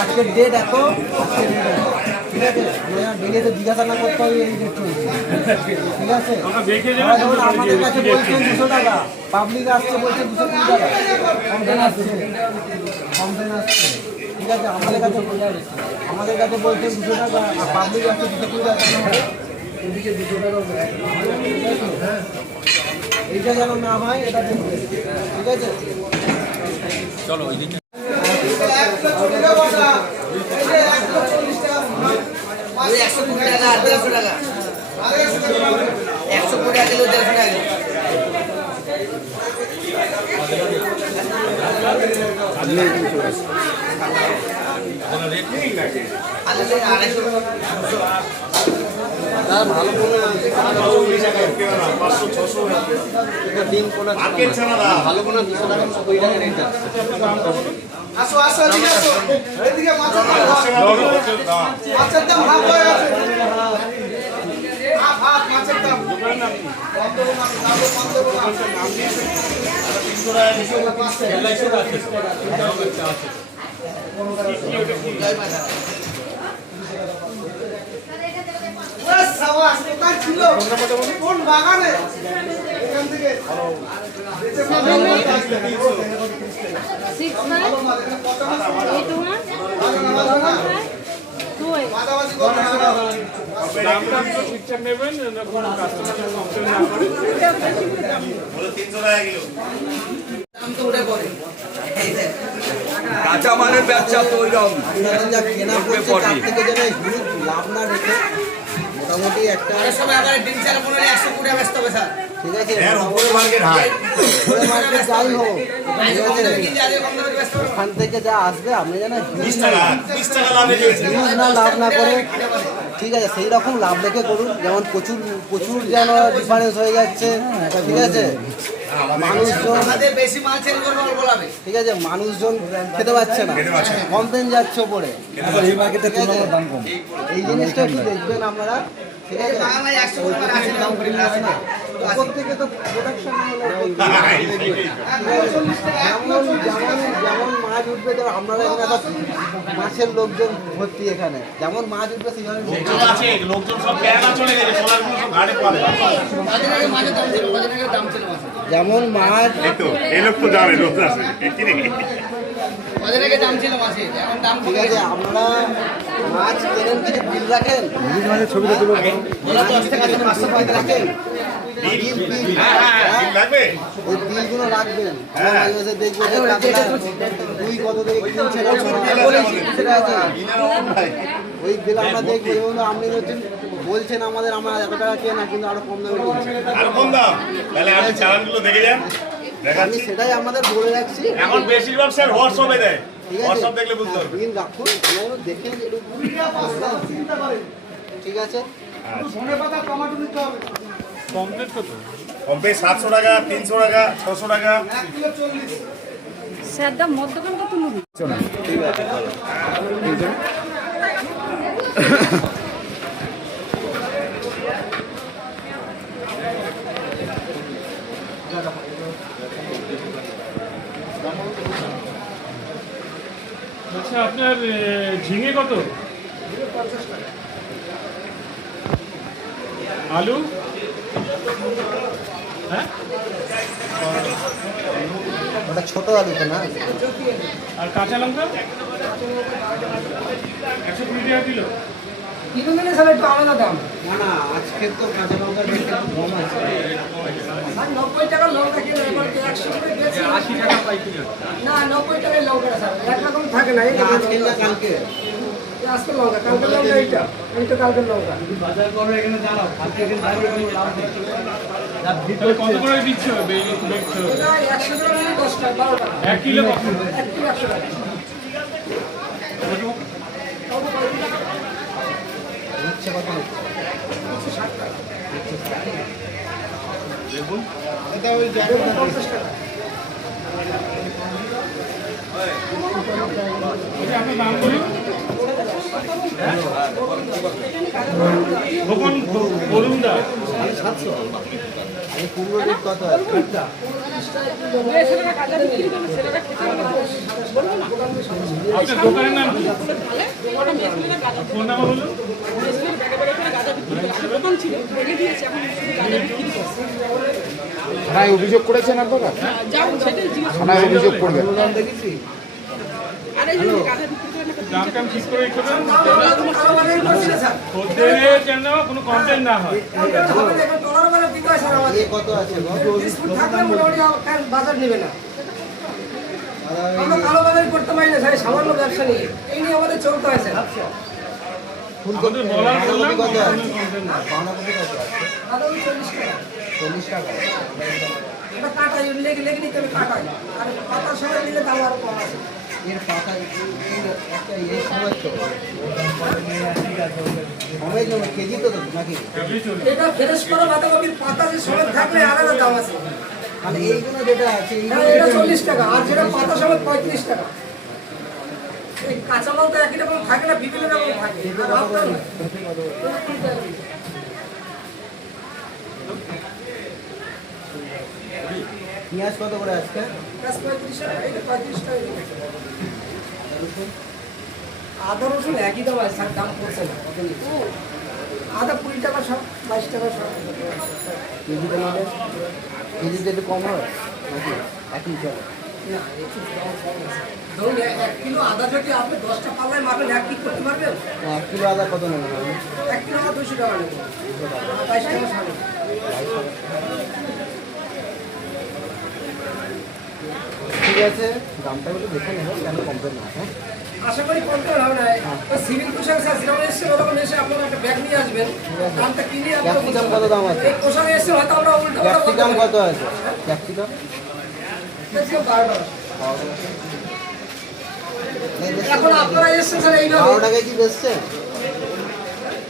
আজকের ডেট এত, ঠিক আছে, ডেটে তো জিজ্ঞাসা না করতে হবে এই ডেট চলছে, ঠিক আছে। ধরুন আমাদের কাছে বলছেন 200 টাকা, পাবলিক আসছে বলছে 220 টাকা, কমপ্লেন আসছে, ঠিক আছে। আমাদের কাছে বলছেন 200 টাকা, আর পাবলিক আসছে 220 টাকা, এদিকে 200 টাকা, এইটা যেন না হয় এটা দেখবে, ঠিক আছে। চলো ওই দিকে 120 টাকা আর 150 টাকা, 120 টাকা কিলো, 150 টাকা কিলো। ভালো কোনো 200 টাকা 20 টাকা রেট আছে। আসো আসো এদিকে আসো, এদিকে মাছের দাম হাফ হয়ে গেছে, হাফ মাছের দাম কোন বাগানে এখান থেকে 300 টাকা কিলো দাম তো উঠে পড়ে। কাঁচা মালের ব্যবসা তো ওইরকম যা কেনা পড়ছে তার থেকে যেন হিউজ লাভ না রেখে মোটামুটি একটা সময় আবার ডিম চারা 120 টাকা ব্যস্ত হবে স্যার, ঠিক আছে, মার্কেট হাই, মার্কেট যাই হোক, ঠিক আছে, কম দামে ব্যস্ত হবে। ওখান থেকে যা আসবে আপনি যেন 20 টাকা লাভে দিয়েছে, লাভ না করে, ঠিক আছে, সেই রকম লাভ রেখে করুন। যেমন প্রচুর যেন ডিফারেন্স হয়ে যাচ্ছে, ঠিক আছে, মানুষজন আমাদের বেশি মাল সেল করবে অল্প লাভে, ঠিক আছে, মানুষজন খেতে পাচ্ছে না, কমপ্লেন যাচ্ছে ওপরে, এই মার্কেটে দাম কম, এই জিনিসটা একটু দেখবেন আপনারা, ঠিক আছে। বাংলায় 100 টাকা আছে দাম করে আছে না, উপর থেকে তো প্রোডাকশন যেমন মাছ উঠবে, তো আপনারা এখানে একটা মাছের লোকজন ভর্তি, এখানে যেমন মাছ উঠবে সেভাবে লোকজন সব কেরালা চলে গেছে, সোলারগুলো সব ঘাটে পড়ে। কদিন আগে মাছের দাম ছিল, কদিন আগে দাম ছিল মাছের, যেমন মাছ, এই লোক তো জানে, লোক আছে কদিন আগে দাম ছিল মাছের, এখন দাম ঠিক আছে। আপনারা মাছ কেনেন, কিছু বিল রাখেন, মাছের ছবিটা তুলে 10 টাকা থেকে 500 টাকা রাখেন, লাগবে ওই বিলগুলো রাখবেন, মাঝে মাঝে দেখবো যে কাতলা দুই কত থেকে কিনছে না, ঠিক আছে, ওই বিল আমরা দেখবো। এবং আপনি বলছেন আমরা এত টাকা কেনা, কিন্তু আরো কম দামে কিনছে, আরো কম দাম, তাহলে আপনি চালানগুলো দেখে যান, আমি সেটাই আমাদের বলে রাখছি। এখন বেশিরভাগ স্যার হোয়াটসঅ্যাপে দেয়, ঠিক আছে, হোয়াটসঅ্যাপ দেখলে বুঝতে পারবে। বিল রাখুন, দেখে ঠিক আছে। কমপ্লিট 700 টাকা, 300 টাকা, 600 টাকা। স্যার দাম মদ দোকান কত নেবে? ঠিক আছে, আচ্ছা, আপনার ঝিঙে কত? আলু, হ্যাঁ, ওটা ছোট আলু তো না, আর কাঁচা লঙ্কা 120 টাকা কিলো। কিলো নিলে স্যার একটু আলাদা দাম, না না, আজকে তো কাঁচা লঙ্কার রেট একটু কম আছে, 90 টাকা লঙ্কা কিলো, এবার 100 করে বেচে 80 টাকা পাইকারি। না 90 টাকায় লঙ্কা স্যার একরকম থাকে না, এই আজকে না কালকে, আজকে লঙ্কা, কালকের লঙ্কা এইটা, এইটা কালকের লঙ্কা। তাহলে কত করে দিচ্ছে? এটা 100 গ্রাম নিলে 10 টাকা, 12 টাকা, 1 কিলো কত? 1 কিলো 100 টাকা। হচ্ছে কত হচ্ছে? এটা ওই জায়গাটা 50 টাকা। আপনার নাম বলুন। খোকন বলুন দা। এই কুমড়ো বিট কত আছে? আপনার দোকানের নাম কি? ফোন নাম্বার বলুন। থানায় অভিযোগ করেছেন আপনারা? থানায় অভিযোগ করবেন। দাম টাম ঠিক করে করবেন। খদ্দেরের যেন কোনো কমপ্লেন না হয়। এ কত আছে গো? বাজার নেবে না দাদা, আমরা কালো বাজারি করতে পারি না, সামান্য ব্যবসা নিয়ে এই নিয়ে আমাদের চলতে হয়েছে। আমাদের বলার বললাম কত আছে? কোনো কমপ্লেন না। বাঁধাকপি কত আছে? দাদা ওই 40 টাকা 40 টাকা। এটা কাটাই লেগে লেগে নিতে হবে কাটাই, আর পাতার সময় নিলে দাম আরো কম আছে। এর পাতা একটা ইয়ে সময় তো সময় জন্য কেজি তো নাকি? সবই চলবে। এটা ফ্রেশ করা বাঁধাকপির পাতা যে সময় থাকলে আলাদা দাম আছে। মানে এইগুলো যেটা আছে হ্যাঁ, এটা 40 টাকা, আর যেটা পাতা সময় 35 টাকা। এই কাঁচামাল তো একই রকম থাকে না, বিভিন্ন রকম থাকে। আর আপনার পেঁয়াজ কত করে আজকে? গাছ 35 টাকা, এটা 35 টাকা। আদা রসুন একই দাম আছে, স্যার দাম পড়ছে না। আদা 20 টাকা সব, 22 টাকা সব। কেজিতে নিলে কেজিতে একটু কম হয় নাকি? একই চলে। না, একটু দাম কম আছে। ধরুন 1 কিলো আদা যদি আপনি 10টা পাল্লায় মারবেন, 1 কিলো করতে পারবেন? 1 কিলো আদা কত নেবেন আপনি? 1 কিলো আদা 200 টাকা নেবেন, 22 টাকা সাড়ে। ঠিক আছে, দামটা একটু দেখে নেবেন, কেন কমপ্লেন না হ্যাঁ? আশা করি কমপ্লেন হবে না। সিভিল পোশাক স্যার যেমন এসছে ওরকম এসে আপনারা একটা ব্যাগ নিয়ে আসবেন, দামটা কিনে আপনারা ক্যাপসিকাম কত দাম আছে? এই পোশাকে এসছে হয়তো আমরা উল্টো পাল্টা বলতে ক্যাপসিকাম পারি। কত আছে? ক্যাপসিকাম ক্যাপসিকাম 12 টাকা। এখন আপনারা এসছেন স্যার এইভাবে। 12 টাকায় কি বেচছে?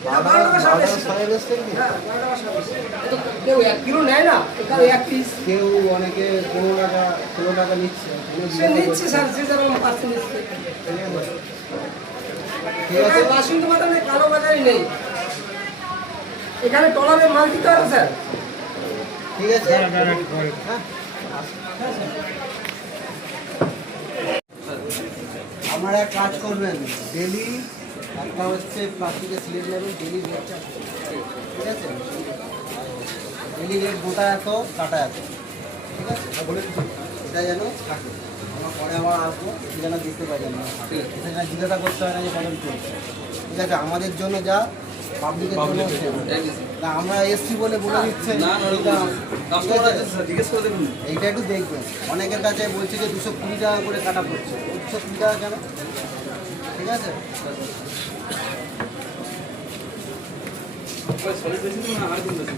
12 টাকা সব 12 এসছে। টাকা বেচছেন কি? হ্যাঁ, 12 টাকা সব এসছে। এ তো কেউ 1 কিলো নেয় না, এখানে 1 পিস। কেউ অনেকে 15 টাকা 16 টাকা নিচ্ছে। সে নিচ্ছে স্যার, যে যেরকম পাচ্ছে নিচ্ছে। ঠিক আছে, এখানে বাসন্তী বাজার নেই, কালো বাজারই নেই। এখানে টলারে মাল দিতে হবে স্যার। ঠিক আছে হ্যাঁ। আপনারা এক কাজ করবেন, ডেলি একটা হচ্ছে প্লাস্টিকের স্লিপ নেবেন, ডেলি রেটটা ঠিক আছে, ডেলি রেট গোটা এত কাটা এত, ঠিক আছে, এটা যেন থাকে। আমরা পরে আবার আসবো, এটা যেন দেখতে পাই যেন সেখানে জিজ্ঞাসা করতে হয় না যে কত চলছে। ঠিক আছে, আমাদের জন্য যা পাবলিকের জন্য না, আমরা এসছি বলে বলে দিচ্ছে এইটা একটু দেখবেন। অনেকের কাছে বলছে যে 220 টাকা করে কাটা পড়ছে, 220 টাকা কেন? ঠিক আছে, সলিড বেশি তো না আর কোন বেশি